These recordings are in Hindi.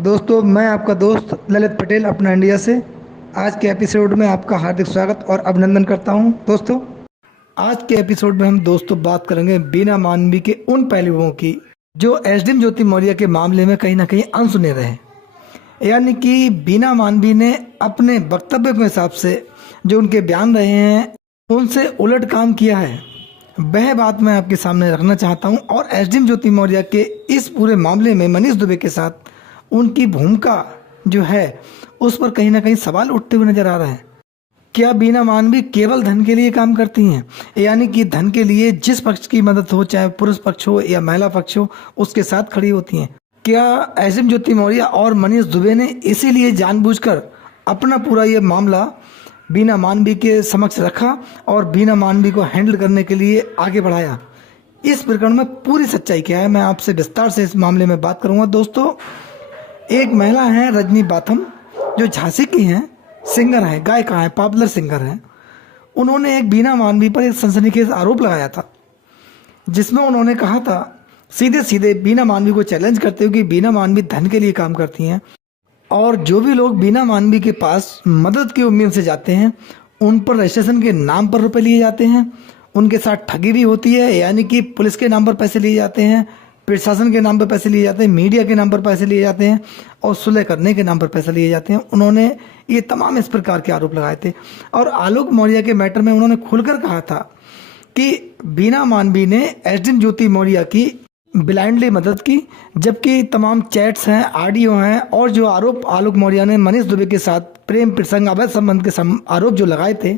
दोस्तों, मैं आपका दोस्त ललित पटेल अपना इंडिया से आज के एपिसोड में आपका हार्दिक स्वागत और अभिनंदन करता हूं। दोस्तों, आज के एपिसोड में हम दोस्तों बात करेंगे बीना मानवी के उन पहलुओं की जो एसडीएम ज्योति मौर्य के मामले में कहीं ना कहीं अनसुने रहे। यानी कि बीना मानवी ने अपने वक्तव्य के हिसाब से जो उनके बयान रहे हैं उनसे उलट काम किया है। वह बात मैं आपके सामने रखना चाहता हूं और एसडीएम ज्योति मौर्य के इस पूरे मामले में मनीष दुबे के साथ उनकी भूमिका जो है उस पर कहीं ना कहीं सवाल उठते हुए नजर आ रहे हैं। क्या बीना मानवी केवल धन के लिए काम करती हैं? यानी कि धन के लिए जिस पक्ष की मदद हो, चाहे पुरुष पक्ष हो या महिला पक्ष हो, उसके साथ खड़ी होती हैं? क्या एसडीएम ज्योति मौर्य और मनीष दुबे ने इसीलिए जानबूझकर अपना पूरा ये मामला बीना मानवी के समक्ष रखा और बीना मानवी को हैंडल करने के लिए आगे बढ़ाया? इस प्रकरण में पूरी सच्चाई क्या है, मैं आपसे विस्तार से इस मामले में बात करूंगा। दोस्तों, एक महिला है रजनी बाथम, जो झांसी की हैं, सिंगर हैं, गायिका हैं, पॉपुलर सिंगर हैं। उन्होंने एक बीना मानवी पर एक सनसनीखेज आरोप लगाया था, जिसमें उन्होंने कहा था सीधे सीधे बीना मानवी को चैलेंज करते हुए कि बीना मानवी धन के लिए काम करती हैं और जो भी लोग बीना मानवी के पास मदद की उम्मीद से जाते हैं उन पर रजिस्ट्रेशन के नाम पर रुपए लिए जाते हैं, उनके साथ ठगी भी होती है। यानी कि पुलिस के नाम पर पैसे लिए जाते हैं, प्रशासन के नाम पर पैसे लिए जाते हैं, मीडिया के नाम पर पैसे लिए जाते हैं और सुलह करने के नाम पर पैसे लिए जाते हैं। उन्होंने ये तमाम इस प्रकार के आरोप लगाए थे और आलोक मौर्य के मैटर में उन्होंने खुलकर कहा था कि बीना मानवी ने एसडीएम ज्योति मौर्य की ब्लाइंडली मदद की, जबकि तमाम चैट्स हैं, ऑडियो हैं और जो आरोप आलोक मौर्य ने मनीष दुबे के साथ प्रेम प्रसंग अवैध संबंध के आरोप जो लगाए थे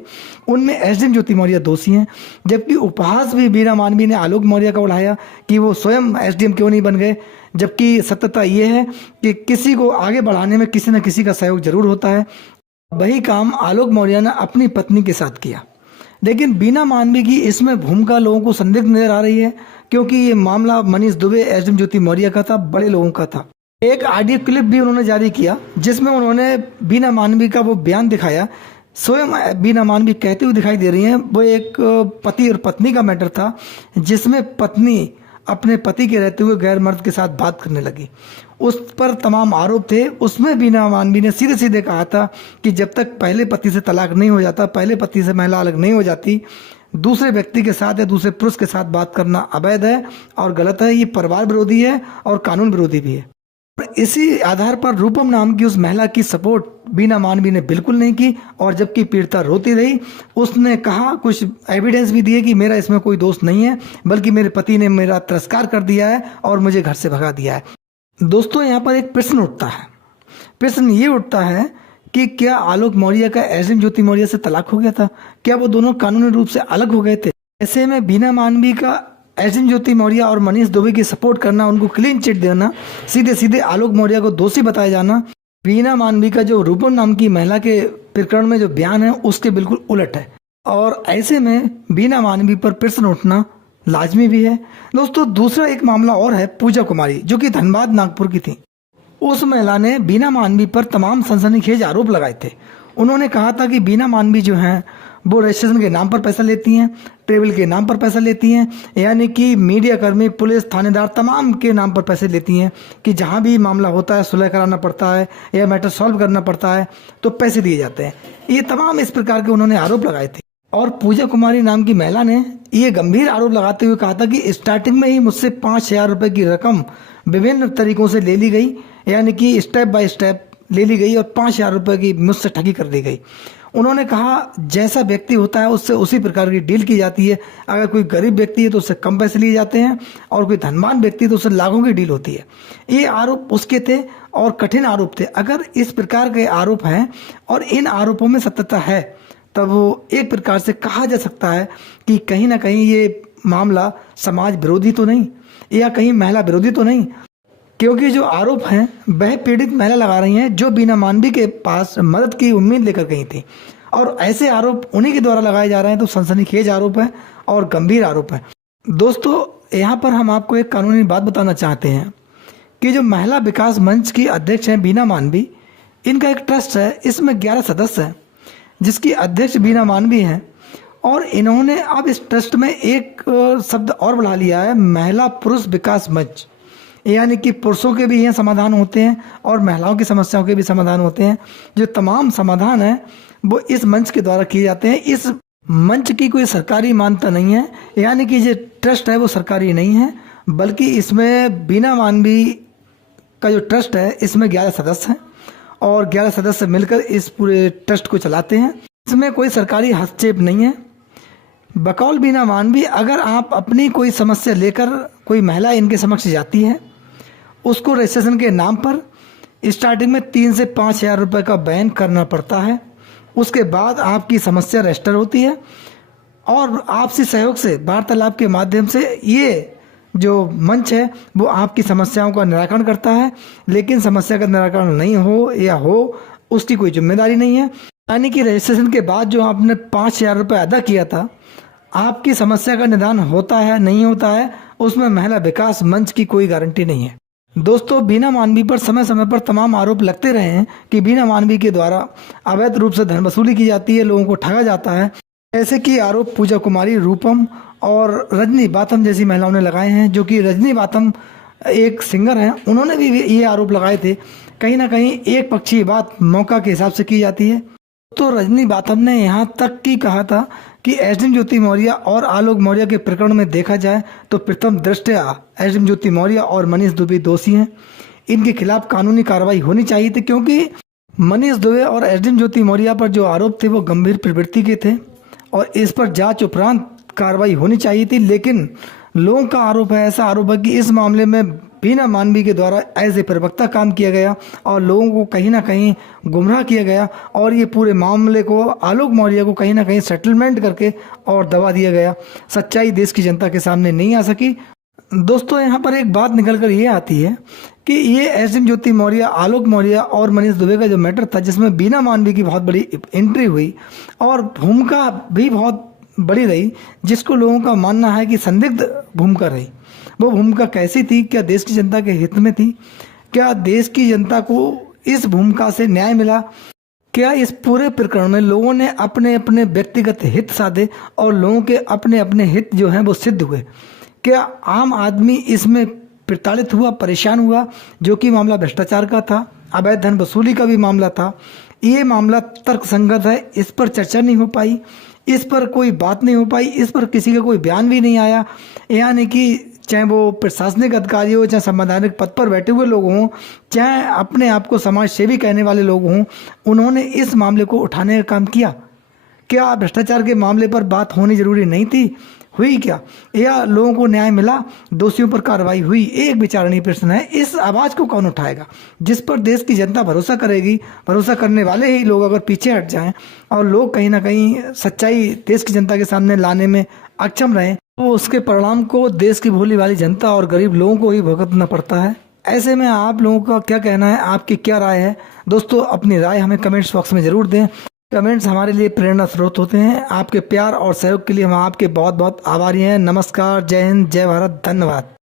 उनमें एसडीएम ज्योति मौर्य दोषी हैं। जबकि उपहास भी बीना मानवी ने आलोक मौर्य का उठाया कि वो स्वयं एसडीएम क्यों नहीं बन गए, जबकि सत्यता ये है कि किसी को आगे बढ़ाने में किसी न किसी का सहयोग जरूर होता है। वही काम आलोक मौर्य ने अपनी पत्नी के साथ किया। लेकिन बीना मानवी की इसमें भूमिका लोगों को संदिग्ध नजर आ रही है, क्योंकि ये मामला मनीष दुबे एसडीएम ज्योति मौर्य का था, बड़े लोगों का था। एक ऑडियो क्लिप भी उन्होंने जारी किया जिसमें उन्होंने बीना मानवी का वो बयान दिखाया। स्वयं बीना मानवी कहती हुई दिखाई दे रही हैं। वो एक पति और पत्नी का मैटर था जिसमें पत्नी अपने पति के रहते हुए गैर मर्द के साथ बात करने लगी, उस पर तमाम आरोप थे। उसमें बीना मानवी ने सीधे सीधे कहा था कि जब तक पहले पति से तलाक नहीं हो जाता, पहले पति से महिला अलग नहीं हो जाती, दूसरे व्यक्ति के साथ या दूसरे पुरुष के साथ बात करना अवैध है और गलत है, ये परिवार विरोधी है और कानून विरोधी भी है। इसी आधार पर रूपम नाम की उस महिला की सपोर्ट बीना मानवी ने बिल्कुल नहीं की और जबकि पीड़िता रोती रही, उसने कहा, कुछ एविडेंस भी दिए कि मेरा इसमें कोई दोष नहीं है, बल्कि मेरे पति ने मेरा तिरस्कार कर दिया है और मुझे घर से भगा दिया है। दोस्तों, यहाँ पर एक प्रश्न उठता है। प्रश्न ये उठता है कि क्या आलोक मौर्य का एसडीएम ज्योति मौर्य से तलाक हो गया था? क्या वो दोनों कानूनी रूप से अलग हो गए थे? ऐसे में बीना मानवी का एसडीएम ज्योति मौर्य और मनीष दुबे की सपोर्ट करना, उनको क्लीन चिट देना, सीधे सीधे आलोक मौर्य को दोषी बताया जाना, बीना मानवी का जो रूपम नाम की महिला के प्रकरण में जो बयान है उसके बिल्कुल उलट है और ऐसे में बीना मानवी पर प्रश्न उठना लाजमी भी है। दोस्तों, दूसरा एक मामला और है, पूजा कुमारी, जो कि धनबाद नागपुर की थी। उस महिला ने बीना मानवी पर तमाम सनसनीखेज आरोप लगाए थे। उन्होंने कहा था कि बीना मानवी जो हैं वो रजिस्ट्रेशन के नाम पर पैसा लेती हैं, ट्रेवल के नाम पर पैसा लेती हैं, यानी कि मीडिया कर्मी, पुलिस, थानेदार तमाम के नाम पर पैसे लेती हैं कि जहां भी मामला होता है, सुलह कराना पड़ता है या मैटर सॉल्व करना पड़ता है तो पैसे दिए जाते हैं। ये तमाम इस प्रकार के उन्होंने आरोप लगाए थे और पूजा कुमारी नाम की महिला ने ये गंभीर आरोप लगाते हुए कहा था कि स्टार्टिंग में ही मुझसे 5,000 रुपए की रकम विभिन्न तरीकों से ले ली गई, यानी कि स्टेप बाय स्टेप ले ली गई और 5,000 रुपए की मुझसे ठगी कर दी गई। उन्होंने कहा जैसा व्यक्ति होता है उससे उसी प्रकार की डील की जाती है। अगर कोई गरीब व्यक्ति है तो उससे कम पैसे लिए जाते हैं और कोई धनवान व्यक्ति है तो उससे लाखों की डील होती है। ये आरोप उसके थे और कठिन आरोप थे। अगर इस प्रकार के आरोप हैं और इन आरोपों में सत्यता है तब वो एक प्रकार से कहा जा सकता है कि कहीं ना कहीं ये मामला समाज विरोधी तो नहीं या कहीं महिला विरोधी तो नहीं, क्योंकि जो आरोप हैं वह पीड़ित महिला लगा रही हैं जो बीना मानवी के पास मदद की उम्मीद लेकर गई थी और ऐसे आरोप उन्हीं के द्वारा लगाए जा रहे हैं, तो सनसनीखेज आरोप है और गंभीर आरोप है। दोस्तों, यहाँ पर हम आपको एक कानूनी बात बताना चाहते हैं कि जो महिला विकास मंच की अध्यक्ष हैं बीना मानवी, इनका एक ट्रस्ट है, इसमें 11 सदस्य हैं जिसकी अध्यक्ष बीना मानवी हैं और इन्होंने अब इस ट्रस्ट में एक शब्द और बढ़ा लिया है, महिला पुरुष विकास मंच। यानी कि पुरुषों के भी यहाँ समाधान होते हैं और महिलाओं की समस्याओं के भी समाधान होते हैं। जो तमाम समाधान है वो इस मंच के द्वारा किए जाते हैं। इस मंच की कोई सरकारी मान्यता नहीं है, यानी कि जो ट्रस्ट है वो सरकारी नहीं है, बल्कि इसमें बीना मानवी का जो ट्रस्ट है इसमें 11 सदस्य हैं और 11 सदस्य मिलकर इस पूरे ट्रस्ट को चलाते हैं। इसमें कोई सरकारी हस्तक्षेप नहीं है। बकौल बीना मानवी अगर आप अपनी कोई समस्या लेकर कोई महिला इनके समक्ष जाती है, उसको रजिस्ट्रेशन के नाम पर स्टार्टिंग में 3 से 5 हज़ार रुपये का बैन करना पड़ता है। उसके बाद आपकी समस्या रजिस्टर होती है और आपसी सहयोग से वार्तालाप के माध्यम से ये जो मंच है वो आपकी समस्याओं का निराकरण करता है। लेकिन समस्या का निराकरण नहीं हो या हो उसकी कोई जिम्मेदारी नहीं है। यानी कि रजिस्ट्रेशन के बाद जो आपने 5 हज़ार रुपये अदा किया था, आपकी समस्या का निदान होता है नहीं होता है, उसमें महिला विकास मंच की कोई गारंटी नहीं है। दोस्तों, बीना मानवी पर समय समय पर तमाम आरोप लगते रहे हैं कि बीना मानवी के द्वारा अवैध रूप से धन वसूली की जाती है, लोगों को ठगा जाता है। ऐसे कि आरोप पूजा कुमारी, रूपम और रजनी बाथम जैसी महिलाओं ने लगाए हैं, जो कि रजनी बाथम एक सिंगर हैं, उन्होंने भी ये आरोप लगाए थे। कहीं ना कहीं एक पक्षीय बात मौका के हिसाब से की जाती है। तो रजनी बाथम ने यहाँ तक की कहा था कि एसडीएम ज्योति मौर्य और आलोक मौर्य के प्रकरण में देखा जाए तो प्रथम दृष्टया एसडीएम ज्योति मौर्य और मनीष दुबे दोषी हैं। इनके खिलाफ कानूनी कार्रवाई होनी चाहिए थी, क्योंकि मनीष दुबे और एसडीएम ज्योति मौर्य पर जो आरोप थे वो गंभीर प्रवृत्ति के थे और इस पर जांच उपरांत कार्रवाई होनी चाहिए थी। लेकिन लोगों का आरोप है, ऐसा आरोप है कि इस मामले में बीना मानवी के द्वारा एज ए प्रवक्ता काम किया गया और लोगों को कहीं ना कहीं गुमराह किया गया और ये पूरे मामले को आलोक मौर्य को कहीं ना कहीं सेटलमेंट करके और दबा दिया गया। सच्चाई देश की जनता के सामने नहीं आ सकी। दोस्तों, यहाँ पर एक बात निकल कर ये आती है कि ये एसडीएम ज्योति मौर्य, आलोक मौर्य और मनीष दुबे का जो मैटर था, जिसमें बीना मानवी की बहुत बड़ी एंट्री हुई और भूमिका भी बहुत बड़ी रही, जिसको लोगों का मानना है कि संदिग्ध भूमिका रही। वो भूमिका कैसी थी? क्या देश की जनता के हित में थी? क्या देश की जनता को इस भूमिका से न्याय मिला? क्या इस पूरे प्रकरण में लोगों ने अपने अपने व्यक्तिगत हित साधे और लोगों के अपने अपने हित जो हैं वो सिद्ध हुए? क्या आम आदमी इसमें प्रताड़ित हुआ, परेशान हुआ? जो कि मामला भ्रष्टाचार का था, अवैध धन वसूली का भी मामला था। ये मामला तर्कसंगत है, इस पर चर्चा नहीं हो पाई, इस पर कोई बात नहीं हो पाई, इस पर किसी का कोई बयान भी नहीं आया। यानी कि चाहे वो प्रशासनिक अधिकारी हो, चाहे संवैधानिक पद पर बैठे हुए लोग हों, चाहे अपने आप को समाज सेवी कहने वाले लोग हों, उन्होंने इस मामले को उठाने का काम किया। क्या भ्रष्टाचार के मामले पर बात होनी जरूरी नहीं थी? हुई क्या? या लोगों को न्याय मिला? दोषियों पर कार्रवाई हुई? एक विचारणीय प्रश्न है। इस आवाज़ को कौन उठाएगा? जिस पर देश की जनता भरोसा करेगी, भरोसा करने वाले ही लोग अगर पीछे हट जाएं और लोग कहीं ना कहीं सच्चाई देश की जनता के सामने लाने में अक्षम रहें, तो उसके परिणाम को देश की भोली भाली जनता और गरीब लोगों को ही भुगतना पड़ता है। ऐसे में आप लोगों का क्या कहना है? आपकी क्या राय है? दोस्तों, अपनी राय हमें कमेंट्स बॉक्स में ज़रूर दें। कमेंट्स हमारे लिए प्रेरणा स्रोत होते हैं। आपके प्यार और सहयोग के लिए हम आपके बहुत बहुत आभारी हैं। नमस्कार, जय हिंद, जय भारत, धन्यवाद।